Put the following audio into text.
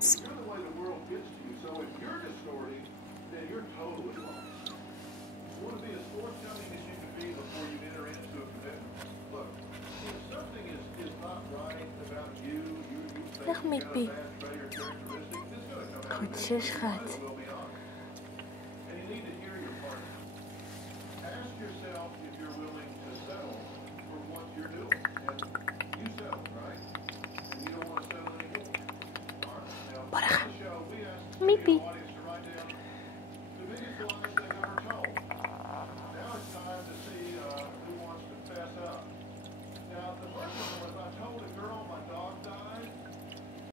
You're the way the world gets to you. So if you're distorting, then you're totally lost. You want to be as forthcoming as you can be before you enter into a commitment. Look, if something is not right about you think Dag, you got a Mippie. bad trait or characteristic, it's going to come out. Goed zo, schat. It will be honest. And you need to hear your partner. Ask yourself if you're willing to settle for what you're doing. And you settled, right? And you don't want to settle anymore. All right. Now, Bora gaan. on the show, we asked Mippie. the audience